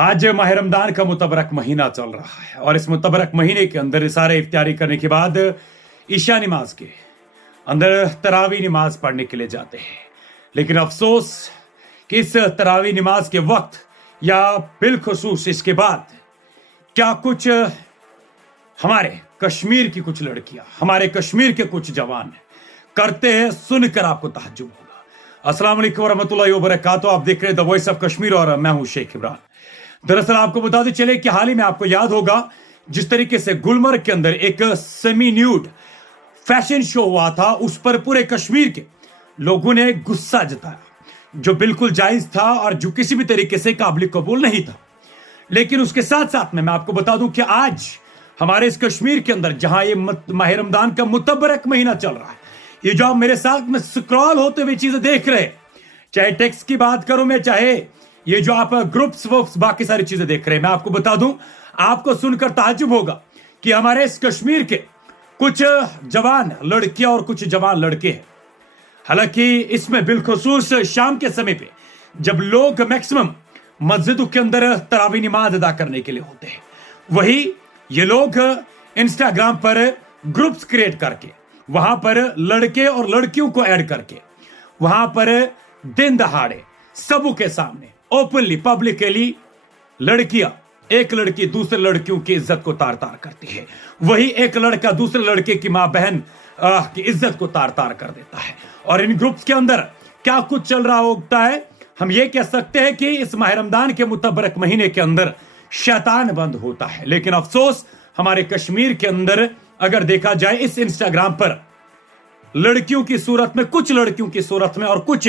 आज माह रमजान का मुतबरक महीना चल रहा है और इस मुतबरक महीने के अंदर सारे इफ्तारी करने के बाद ईशा नमाज के अंदर तरावी नमाज पढ़ने के लिए जाते हैं। लेकिन अफसोस कि इस तरावी नमाज के वक्त या बिलखुसूस इसके बाद क्या कुछ हमारे कश्मीर की कुछ लड़कियां, हमारे कश्मीर के कुछ जवान करते हैं, सुनकर आपको ताज्जुब होगा। अस्सलाम वालेकुम रहमतुल्लाहि व बरकातुहू। आप देख रहे हैं द वॉइस ऑफ कश्मीर और मैं हूं शेख इमरान। दरअसल आपको बताते चले कि हाल ही में आपको याद होगा जिस तरीके से गुलमर्ग के अंदर एक सेमी न्यूड फैशन शो हुआ था, उस पर पूरे कश्मीर के लोगों ने गुस्सा जताया, जो बिल्कुल जायज था और जो किसी भी तरीके से काबिल कबूल नहीं था। लेकिन उसके साथ साथ में मैं आपको बता दूं कि आज हमारे इस कश्मीर के अंदर जहां ये माह रमजान का मुतबरक महीना चल रहा है, ये जो आप मेरे साथ में स्क्रॉल होते हुए चीजें देख रहे हैं, चाहे टेक्स्ट की बात करूं मैं, चाहे ये जो आप ग्रुप्स वुप्स बाकी सारी चीजें देख रहे हैं, मैं आपको बता दूं, आपको सुनकर ताज्जुब होगा कि हमारे इस कश्मीर के कुछ जवान लड़कियां और कुछ जवान लड़के हैं। हालांकि इसमें बिलखुसूस शाम के समय पे जब लोग मैक्सिमम मस्जिदों के अंदर तरावी नमाज अदा करने के लिए होते हैं, वही ये लोग इंस्टाग्राम पर ग्रुप्स क्रिएट करके वहां पर लड़के और लड़कियों को ऐड करके वहां पर दिन दहाड़े सबों के सामने ओपनली पब्लिकली लड़कियां, एक लड़की दूसरे लड़कियों की इज्जत को तार तार करती है, वही एक लड़का दूसरे लड़के की मां बहन की इज्जत को तार तार कर देता है। और इन ग्रुप्स के अंदर क्या कुछ चल रहा होता है, हम ये कह सकते हैं कि इस माह रमजान के मुतबरक महीने के अंदर शैतान बंद होता है। लेकिन अफसोस हमारे कश्मीर के अंदर अगर देखा जाए, इस इंस्टाग्राम पर लड़कियों की सूरत में, कुछ लड़कियों की सूरत में और कुछ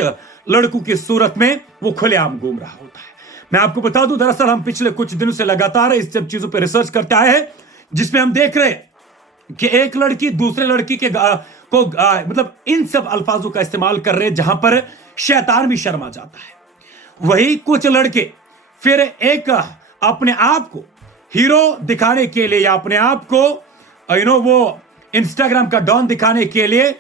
लड़कों की सूरत में वो खुलेआम घूम रहा होता है। मैं आपको बता दूं, दरअसल हम पिछले कुछ दिनों से लगातार इस सब चीजों पर रिसर्च करते आए हैं, जिसमें हम देख रहे हैं कि एक लड़की दूसरे लड़की के मतलब इन सब अल्फाजों का इस्तेमाल कर रहे हैं जहां पर शैतान भी शर्मा जाता है। वही कुछ लड़के फिर एक अपने आप को हीरो दिखाने के लिए या अपने आप को वो इंस्टाग्राम का डॉन दिखाने के लिए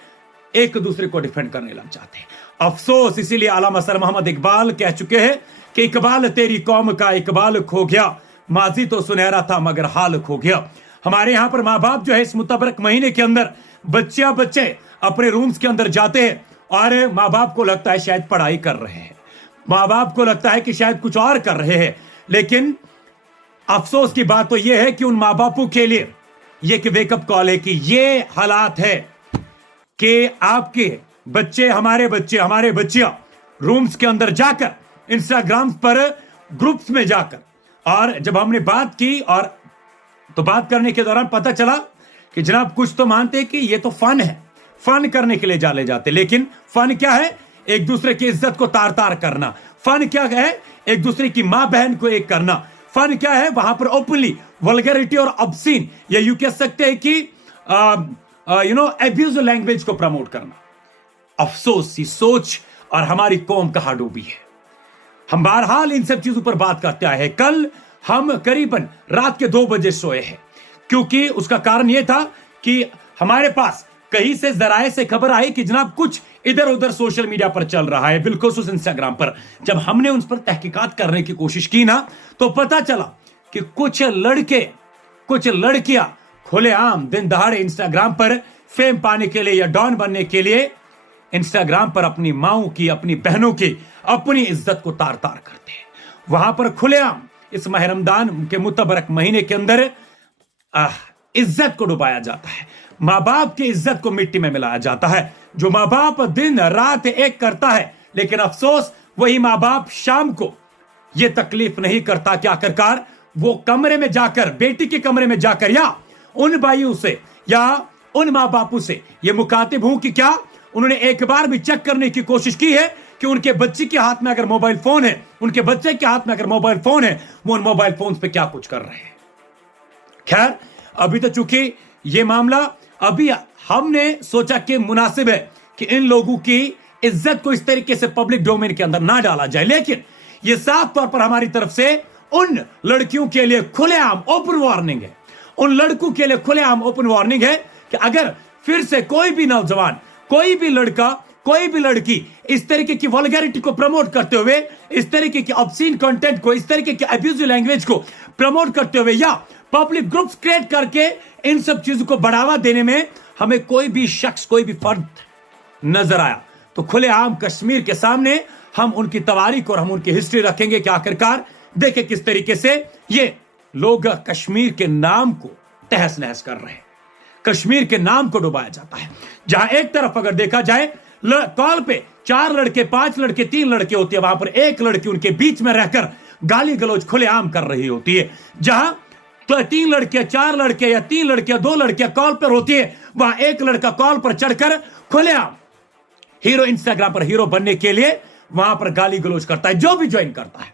एक दूसरे को डिफेंड करने लग जाते हैं। अफसोस इसीलिए अल्लामा सर मोहम्मद इकबाल कह चुके हैं कि इकबाल तेरी कौम का इकबाल खो गया, माजी तो सुनहरा था मगर हाल खो गया। हमारे यहां पर माँ बाप जो है इस मुतबरक महीने के अंदर बच्चे अपने रूम्स के अंदर जाते हैं और माँ बाप को लगता है शायद पढ़ाई कर रहे हैं, माँ बाप को लगता है कि शायद कुछ और कर रहे हैं। लेकिन अफसोस की बात तो यह है कि उन माँ बापों के लिए ये एक वेकअप कॉल है कि ये हालात है कि आपके बच्चे, हमारे बच्चियां रूम्स के अंदर जाकर इंस्टाग्राम पर ग्रुप्स में जाकर, और जब हमने बात की और तो बात करने के दौरान पता चला कि जनाब कुछ तो मानते हैं कि ये तो फन है, फन करने के लिए जाले जाते, लेकिन फन क्या है? एक दूसरे की इज्जत को तार तार करना। फन क्या है? एक दूसरे की मां बहन को एक करना। फन क्या है? वहां पर ओपनली वल्गैरिटी और ऑब्सीन, या यू कह सकते हैं कि एब्यूज लैंग्वेज को प्रमोट करना। अफसोस की सोच और हमारी कौम कहां डूबी है। हम बहरहाल इन सब चीजों पर बात करते आए हैं। कल हम करीबन रात के 2 बजे सोए हैं, क्योंकि उसका कारण यह था कि हमारे पास कहीं से जराए से खबर आई कि जनाब कुछ इधर उधर सोशल मीडिया पर चल रहा है, बिलखुसूस इंस्टाग्राम पर। जब हमने उन पर तहकीकात करने की कोशिश की ना, तो पता चला कि कुछ लड़के, कुछ लड़कियां खुलेआम दिन दहाड़े इंस्टाग्राम पर फेम पाने के लिए या डॉन बनने के लिए इंस्टाग्राम पर अपनी माओं की, अपनी बहनों की, अपनी इज्जत को तार तार करते हैं। वहां पर खुलेआम इस माह रमजान के मुतबरक महीने के अंदर इज्जत को डुबाया जाता है, माँ बाप की इज्जत को मिट्टी में मिलाया जाता है। जो माँ बाप दिन रात एक करता है, लेकिन अफसोस वही माँ बाप शाम को यह तकलीफ नहीं करता कि आखिरकार वो कमरे में जाकर, बेटी के कमरे में जाकर, या उन भाइयों से या उन माँ बापों से ये मुखातिब हूं कि क्या उन्होंने एक बार भी चेक करने की कोशिश की है कि उनके बच्चे के हाथ में अगर मोबाइल फोन है, उनके बच्चे के हाथ में अगर मोबाइल फोन है, वो उन मोबाइल फोन पे क्या कुछ कर रहे हैं। खैर, अभी तो चूंकि ये मामला अभी हमने सोचा कि मुनासिब है कि इन लोगों की इज्जत को इस तरीके से पब्लिक डोमेन के अंदर ना डाला जाए, लेकिन यह साफ तौर पर हमारी तरफ से उन लड़कियों के लिए खुलेआम ओपन वार्निंग है, उन लड़कों के लिए खुलेआम ओपन वार्निंग है कि अगर फिर से कोई भी नौजवान, कोई भी लड़का कोई भी लड़की इस तरीके की वल्गैरिटी को प्रमोट करते हुए, इस तरीके की ऑब्सीन कंटेंट को, इस तरीके की अब्यूजिव लैंग्वेज को प्रमोट करते हुए या पब्लिक ग्रुप्स क्रिएट करके इन सब चीजों को बढ़ावा देने में हमें कोई भी शख्स, कोई भी फर्द नजर आया तो खुलेआम कश्मीर के सामने हम उनकी तवारीख और हम उनकी हिस्ट्री रखेंगे कि आखिरकार देखें किस तरीके से ये लोग कश्मीर के नाम को तहस नहस कर रहे हैं, कश्मीर के नाम को डुबाया जाता है। जहां एक तरफ अगर देखा जाए कॉल पे 4 लड़के, 5 लड़के, 3 लड़के होती है, वहां पर एक लड़की उनके बीच में रहकर गाली गलौज खुलेआम कर रही होती है। जहां तो 3 लड़के, 4 लड़के या 3 लड़के, 2 लड़कियां कॉल पर होती है, वहां एक लड़का कॉल पर चढ़कर खुलेआम हीरो, इंस्टाग्राम पर हीरो बनने के लिए वहां पर गाली गलौज करता है, जो भी ज्वाइन करता है।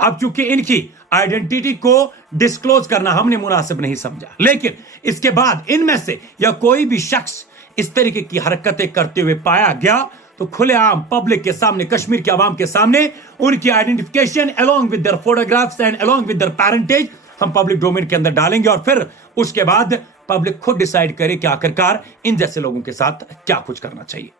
अब चूंकि इनकी आइडेंटिटी को डिस्क्लोज करना हमने मुनासिब नहीं समझा, लेकिन इसके बाद इनमें से या कोई भी शख्स इस तरीके की हरकतें करते हुए पाया गया तो खुलेआम पब्लिक के सामने, कश्मीर के आवाम के सामने उनकी identification along with their photographs and along with their parentage हम पब्लिक डोमेन के अंदर डालेंगे और फिर उसके बाद पब्लिक खुद डिसाइड करे कि आखिरकार इन जैसे लोगों के साथ क्या कुछ करना चाहिए।